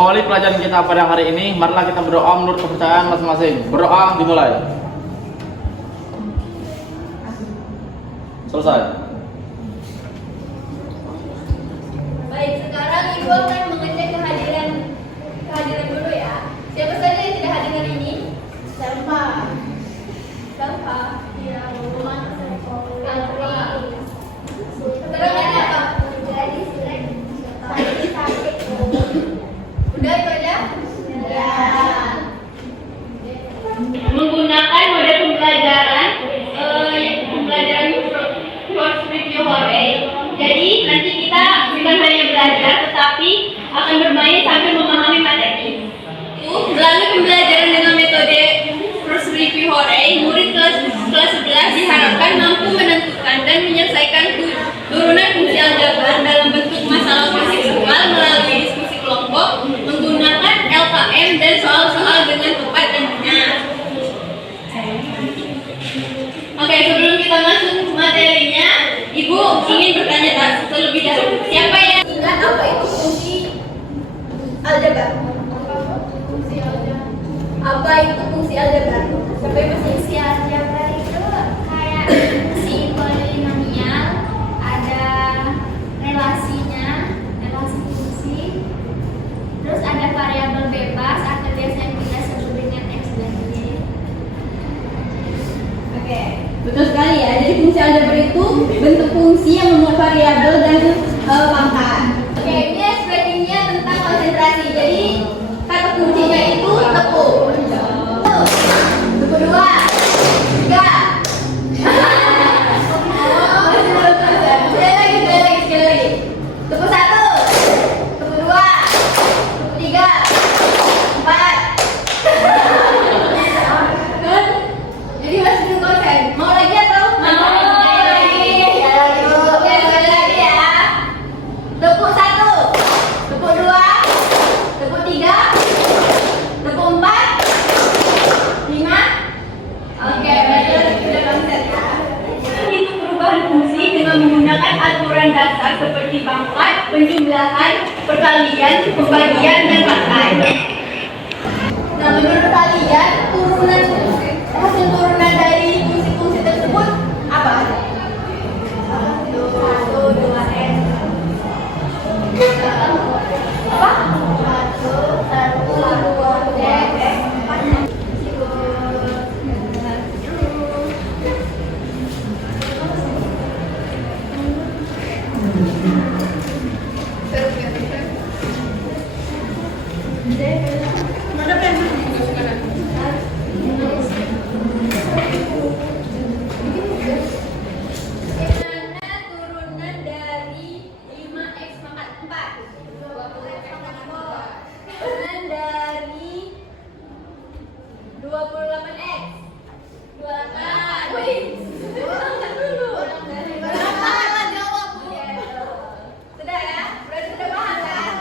mengawali pelajaran kita pada hari ini, marilah kita berdoa menurut kepercayaan masing-masing. Berdoa dimulai. Selesai. Baik, sekarang Ibu akan mengecek kehadiran dulu ya. Siapa saja yang tidak hadir hari ini? Salva. Ya, keterangannya apa? Udah itu aja? Ya. Menggunakan mode pembelajaran course review hore. Jadi nanti kita bukan hanya belajar tetapi akan bermain sambil memahami materi. Melalui pembelajaran dengan metode course review hore, murid kelas 11 diharapkan mampu menentukan dan menyelesaikan turunan fungsi aljabar dalam bentuk masalah konseptual melalui diskusi kelompok menggunakan LKM dan soal-soal dengan tepat dan benar. Oke, sebelum kita masuk materinya, Ibu ingin bertanya terlebih dahulu. Siapa yang Ingat apa itu fungsi aljabar? Apa itu fungsi aljabar? Sampai Fungsi aljabar itu kayak fungsi polinomial, ada relasinya, relasi fungsi, terus ada variabel bebas atau biasanya kita sebut dengan x dan y. Oke, betul sekali ya. Jadi fungsi aljabar itu bentuk fungsi yang memuat variabel dan pangkat. Oke, ini ekspresinya tentang konsentrasi. Jadi kata kuncinya itu tepuk. Tepuk 2, 3. Sekali lagi. Tepuk 1, tepuk 2, tepuk 3, 4. Jadi masih belum konsen. Mau lagi atau? Mau lagi. Oke, sekali lagi ya. Tepuk 1, tepuk 2, tepuk 3, tepuk 4, 5. Oke, berarti sudah konsen ya. itu perubahan fungsi dengan menggunakan aturan dasar seperti pangkat, penjumlahan, perkalian, pembagian, dan pangkat. Nah, menurut kalian hasil turunan dari fungsi-fungsi tersebut apa? 1, 2, n. Apa? 1, 2, n. Bagaimana turunan dari 5x pangkat 4? Turunan dari 28x. 28. Wih. Angkat dulu. Berapa? Jawab, Bu. Sudah ya? Berarti sudah paham kan?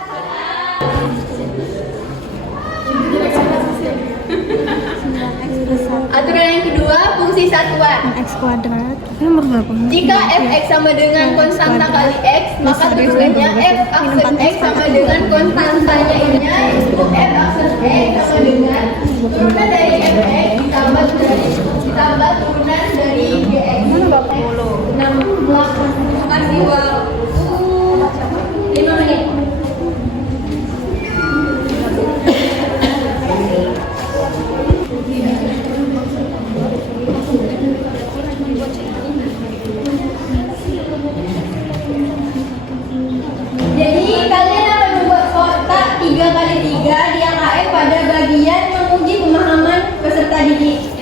Aturan yang kedua, fungsi satuan. X kuadrat nomor berapa? Jika fx sama dengan konstanta kali x, maka turunan f aksen x sama dengan konstantanya nya yaitu f aksen x sama dengan turunan dari fx ditambah turunan dari gx. 60. Makasih waktu 5 menit. Jadi kalian akan membuat kotak 3x3 di AKM pada bagian menguji pemahaman peserta didik.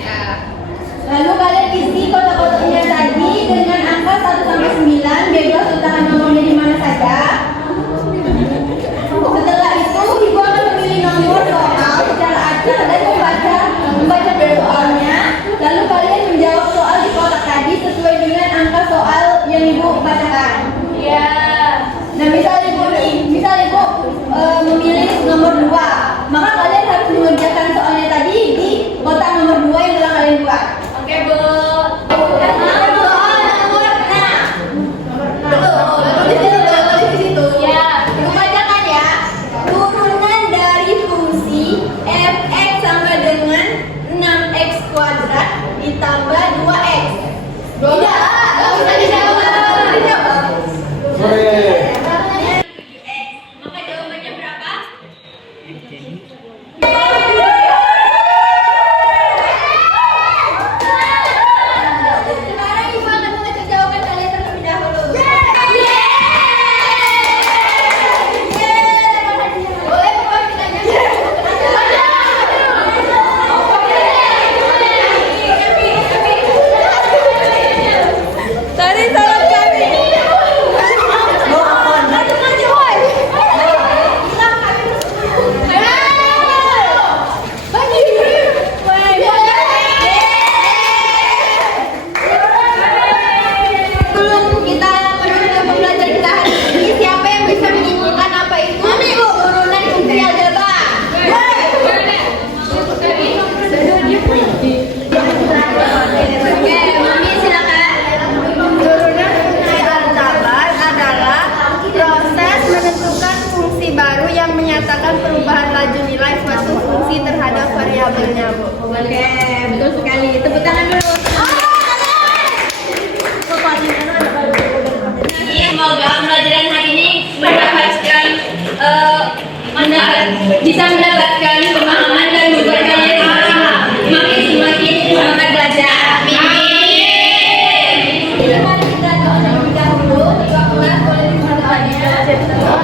Lalu kalian isi kotak-kotaknya tadi dengan angka 1 sampai 9, bebas letakkan nomornya di mana saja. Setelah itu, ibu akan memilih nomor soal secara acak dan membaca soalnya. Lalu kalian menjawab soal di kotak tadi sesuai dengan angka soal yang ibu bacakan. Iya. Nah, misal ibu memilih nomor 2, maka kalian harus mengerjakan soalnya tadi di kotak nomor 2 yang telah kalian buat. Oke, Bu. Soal nomor 6. Betul. Tulis di situ. variabelnya, Bu. Oke, betul sekali. Tepuk tangan dulu. Semoga pembelajaran hari ini bisa mendapatkan pemahaman dan membuat kalian semakin semangat belajar.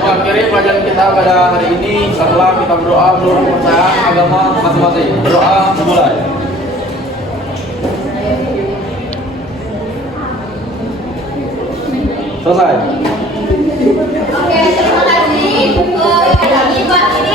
Mengakhiri pelajaran kita pada hari ini setelah kita berdoa menurut kepercayaan agama masing-masing. Berdoa dimulai. Selesai. Oke, terima kasih. Ini Pak, ini